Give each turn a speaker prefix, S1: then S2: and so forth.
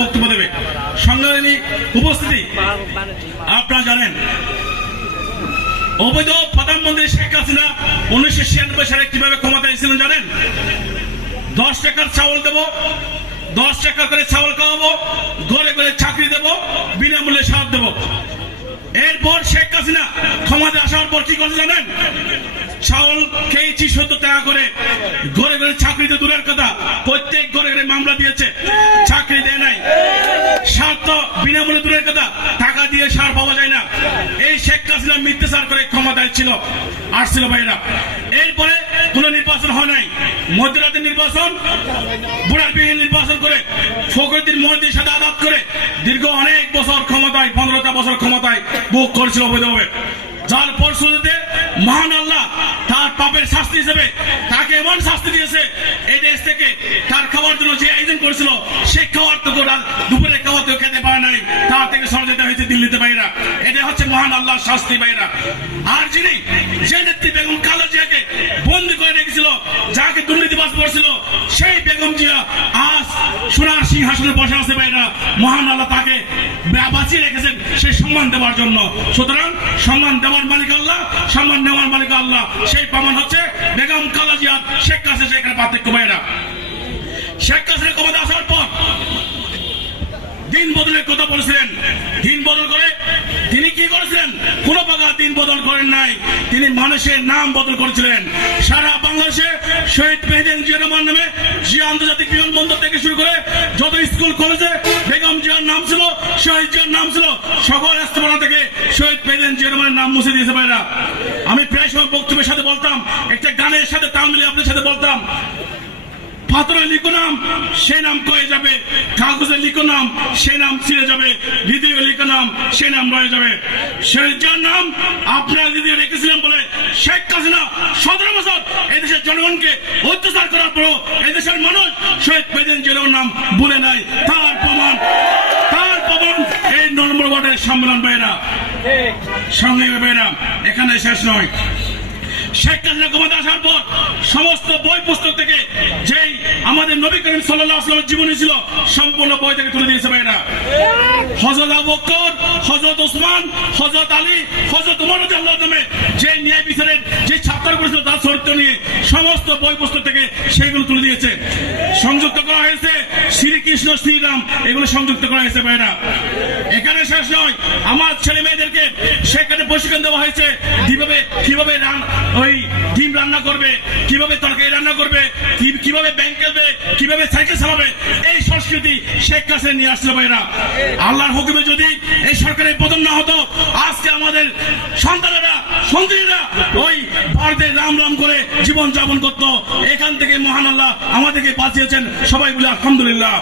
S1: বক্তব্য দেবে। সংগ্রামী উপস্থিতি, আপনারা জানেন, অবৈধ প্রধানমন্ত্রী শেখ হাসিনা উনিশশো ছিয়ানব্বই সালে কীভাবে ক্ষমতায় এসেছিলেন জানেন? দশ টাকার চাউল দেব, দশ টাকা করে চাউল খাওয়াবো, ঘরে ঘরে চাকরি দেব, বিনামূল্যে সার দেব। এরপর শেখ হাসিনা ক্ষমতা আসার পর কি করছে জানেন? চাউল খেয়েছি সত্তর টাকা করে, ঘরে ঘরে চাকরিতে দূরের কথা, প্রত্যেক ঘরে ঘরে মামলা দিয়েছে, চাকরি দেয় নাই। বিনামূল্যে দূরের কথা, টাকা দিয়ে সার পাওয়া যায় না। এই শেখ হাসিনা মিথ্যাচার করে ক্ষমতায় ছিল, আসছিল ভাইরা এরপরে কোন নির্বাচন হয় নাই। মধ্যরাতে নির্বাচন বুড়ার বিহীন নির্বাচন করে, ফখরুদ্দিন মহিদির সাথে আঘাত করে দীর্ঘ অনেক বছর ক্ষমতায়, পনেরোটা বছর ক্ষমতায় বুক করেছিল অবৈধভাবে। যার পরশুতে মহান আল্লাহ তার পাপের শাস্তি হিসেবে তাকে এমন শাস্তি দিয়েছে, এই দেশ থেকে তার খাওয়ার জন্য যে আয়োজন করেছিল, সেই খাওয়ার তো দুপুরে খাওয়া তো খেতে পারে নাই তার থেকে সরে যেতে হয়েছে দিল্লিতে বাইরা এটা হচ্ছে মহান আল্লাহর শাস্তি বাইরা আর যিনি যে নেত্রী বেগম কালো জিয়াকে বন্দি করে রেখেছিল, যাকে দুর্নীতিবাস করেছিল সেই বেগম জিয়া আজ সোনার সিংহাসনে বসে আছে বাইরা মহান আল্লাহ তাকে বাঁচিয়ে রেখেছেন সেই সম্মান দেওয়ার জন্য। সুতরাং সম্মান দেওয়ার মালিক আল্লাহ, সম্মান নেওয়ার মালিক আল্লাহ। সেই প্রমাণ হচ্ছে বেগম কালাজিয়া শেখ কাছে সেখানে পার্থক্য বাইরা শেখ কাসের বদলের কথা বলেছিলেন। দিন বদল করে তিনি কি করেছিলেন? কোন প্রকার দিন বদল করেন নাই। তিনি মানুষের নাম বদল করেছিলেন। সারা বাংলাদেশে শহীদ প্রেসিডেন্ট জিয়া রহমান নামে জিয়া আন্তর্জাতিক বিমানবন্দর থেকে শুরু করে যত স্কুল, কলেজে বেগম জিয়ার নাম ছিল, শহীদ জিয়ার নাম ছিল, সকল স্থাপনা থেকে শহীদ প্রেসিডেন্ট জিয়া রহমানের নাম মুছে দিয়েছে ভাইরা। আমি প্রায় সময় বক্তব্যের সাথে বলতাম, একটা গানের সাথে তাল মিলিয়ে আপনার সাথে বলতাম পাথরে লিখো নাম, সে নাম কয়ে যাবে। কাগজে লিখো নাম, সে নাম ছিঁড়ে যাবে। হৃদয়ে লিখো নাম, সে নাম রয়ে যাবে। সে যার নাম আপনার হৃদয়ে লিখেছিলেন বলে শেখ হাসিনা সতেরো বছর এদেশের জনগণকে অত্যাচার করার পরও এদেশের মানুষ শহীদ প্রেসিডেন্ট জিয়ার নাম ভুলে নাই। তার প্রমাণ তার প্রমাণ এই নম্বর ওয়ার্ডের সম্মেলন বেয়েরা সঙ্গে বেয়েরা এখানে শেষ নয়। শেখ হাসিনা ক্ষমতা আসার পর সমস্ত বই পুস্তক থেকে নবী করিম সাল্লাহ জীবনী ছিল, সম্পূর্ণ বই থেকে তুলে দিয়েছে ভাইরা। হজরত আবকর হজরত ওসমান হজরত আলী হজরত উমর নামে যে ন্যায় বিচারের যে ছাত্র করেছিল তার চরিত্র নিয়ে সমস্ত বই পুস্তক থেকে সেইগুলো তুলে দিয়েছে। সংযুক্ত করা হয়েছে শ্রীকৃষ্ণ শ্রীরাম, এগুলো সংযুক্ত করা হয়েছে ভাইরা। এখানে শেষ নয়, আমার ছেলে মেয়েদেরকে সেখানে প্রশিক্ষণ দেওয়া হয়েছে, কীভাবে কীভাবে রান ওই রান্না করবে, কীভাবে তরকারি রান্না করবে কীভাবে ব্যাংক খেলবে, কীভাবে সাইকেল চালাবে, এই সংস্কৃতি শেখ কাছে নিয়ে আসছিল ভাইরা। আল্লাহর হুকুমে যদি এই সরকারের পতন না হতো, আজকে আমাদের সন্তানেরা সন্তানেরা ওই ভারতে রাম রাম করে জীবন যাপন করতো। এখান থেকে মহান আল্লাহ আমাদেরকে বাঁচিয়েছেন। সবাই বলে আলহামদুলিল্লাহ।